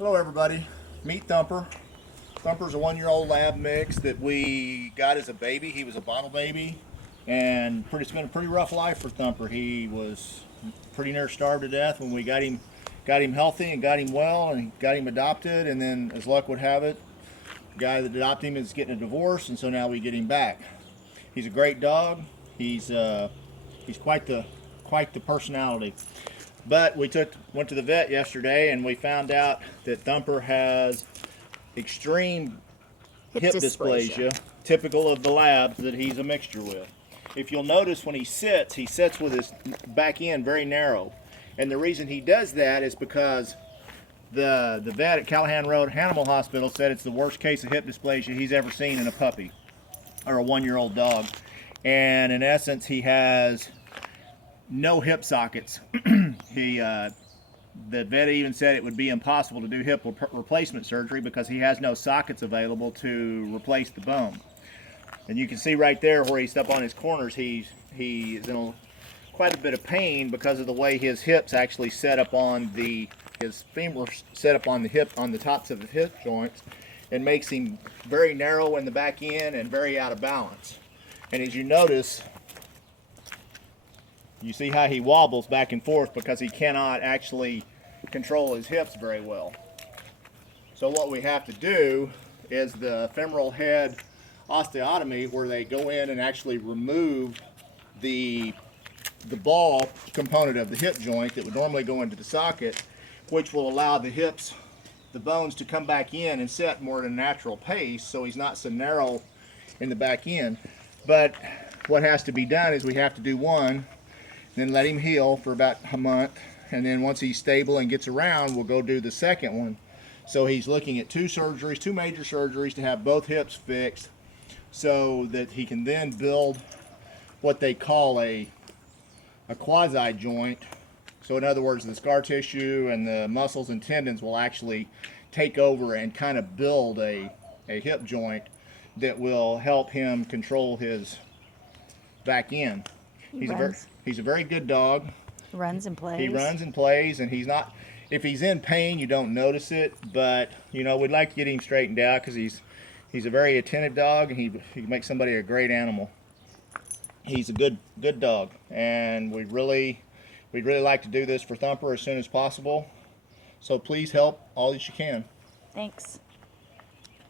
Hello everybody, meet Thumper. Thumper's a 1-year-old lab mix that we got as a baby. He was a bottle baby and it's been a pretty rough life for Thumper. He was pretty near starved to death when we got him healthy and got him well and got him adopted, and then as luck would have it, the guy that adopted him is getting a divorce, and so now we get him back. He's a great dog. He's quite the personality. But we went to the vet yesterday and we found out that Thumper has extreme hip dysplasia, typical of the labs that he's a mixture with. If you'll notice, when he sits with his back end very narrow. And the reason he does that is because the vet at Callahan Road Animal Hospital said it's the worst case of hip dysplasia he's ever seen in a puppy or a 1-year-old dog. And in essence, he has no hip sockets. The vet even said it would be impossible to do hip replacement surgery because he has no sockets available to replace the bone. And you can see right there where he's up on his corners, he's in quite a bit of pain because of the way his hips actually set up on his femurs set up on the hip, on the tops of the hip joints, and makes him very narrow in the back end and very out of balance. And as you notice, you see how he wobbles back and forth because he cannot actually control his hips very well. So what we have to do is the femoral head osteotomy, where they go in and actually remove the ball component of the hip joint that would normally go into the socket, which will allow the hips, the bones, to come back in and set more at a natural pace, so he's not so narrow in the back end. But what has to be done is we have to do one, then let him heal for about a month, and then once he's stable and gets around, we'll go do the second one. So he's looking at two major surgeries to have both hips fixed, so that he can then build what they call a quasi joint. So in other words, the scar tissue and the muscles and tendons will actually take over and kind of build a hip joint that will help him control his back end. He's a very good dog. Runs and plays. He runs and plays, and he's not, if he's in pain, you don't notice it, but you know, we'd like to get him straightened out because he's a very attentive dog, and he makes somebody a great animal. He's a good dog, and we'd really like to do this for Thumper as soon as possible. So please help all that you can. Thanks.